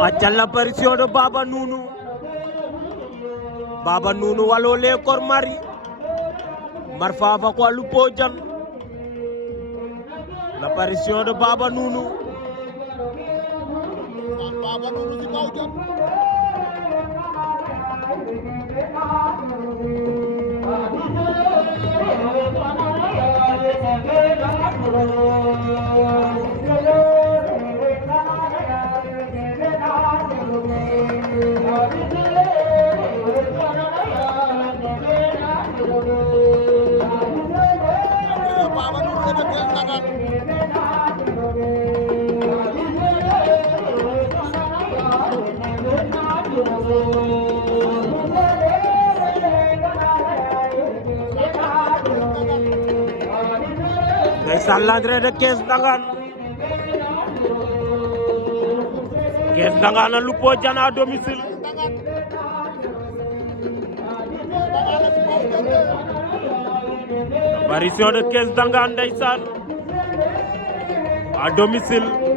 Acca l'apparition de Baba Nounou. Baba Nounou walole kor mari. Marfafa ko lupo jan. L'apparition de Baba Nounou. Baba Nounou si kaw jan. Baba Nounou da kel nagal. Ndeysaan l'entrée de Kees Ndangaan. Kees Ndangaan a lupo jan à domicile. L'apparition de Kees Ndangaan ndeysaan à domicile.